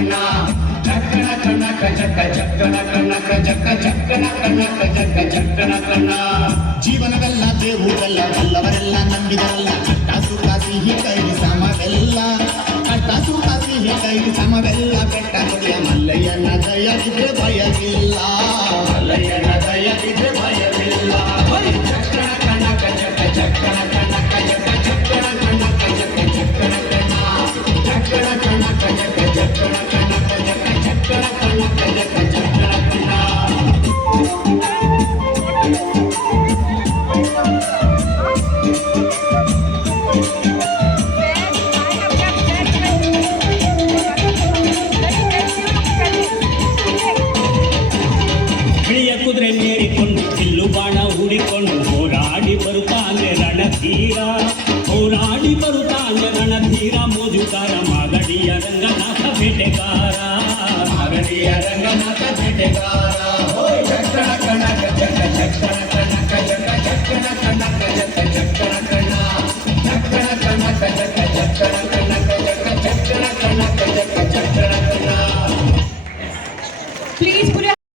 ಕಣ ಚಕ್ಕಣ ಕಣಕ ಚಕ್ಕ ಚಕ್ಕಣ ಕಣಕ ಚಕ್ಕ ಚಕ್ಕಣ ಕಣಕ ಚಕ್ಕ ಚಕ್ಕಣ ಕಣ ಜೀವನವೆಲ್ಲ ದೇವುಗಲ್ಲ ಬಲ್ಲವರೆಲ್ಲ ನಂಬಿದರಲ್ಲ ಕಟ್ಟಾಸು ಕಾಸಿ ಕೈ ಸಮವೆಲ್ಲ ಕಟ್ಟಾಸು ಕಾಸಿ ಕೈ ಸಮವೆಲ್ಲ ಬೆಟ್ಟ ನುಡಿಯ ಮಲ್ಲಯ್ಯನ ದಯವಿದ್ರೆ ಭಯವಿಲ್ಲ ಮಲ್ಲಯ್ಯನ ದಯವಿದ್ರೆ ಭಯವಿಲ್ಲ ಚಕ್ಕಣ ಕಣಕ ಚಕ್ಕ ಚಕ್ಕಣ ಕಣಕ ಚಕ್ಕ ಚಕ್ಕಣ ಕಣಕ ಚಕ್ಕ ಚಕ್ಕಣ ಕಣ ಚಕ್ಕಣ ಕಣಕ ಚಕ್ಕ ಚಕ್ಕಣ ಕಣಕ ಚಕ್ಕ ಚಕ್ಕಣ ಕಣಕ ಚಕ್ಕ ಚಕ್ಕಣ ಕಣ ಕುದುರೆ ಮೇರಿಕೊಂಡು ಬಿಲ್ಲು ಬಾಣ ಹೂಡಿಕೊಂಡು ಹೋರಾಡಿ ಬರುತ್ತಾನೆ ರಣಧೀರ ಹೋರಾಡಿ ಬರುತ್ತಾನೆ ರಣಧೀರ ಮೋಜುಗಾರ ಮಾಗಡಿಯ ರಂಗನಾಥ ಬೇಟೆಗಾರ ಮಾಗಡಿಯ ರಂಗನಾಥ ಬೇಟೆಗಾರ ಚಕ್ಕಣ ಕಣಕ ಚಕ್ಕ ಚಕ್ಕಣ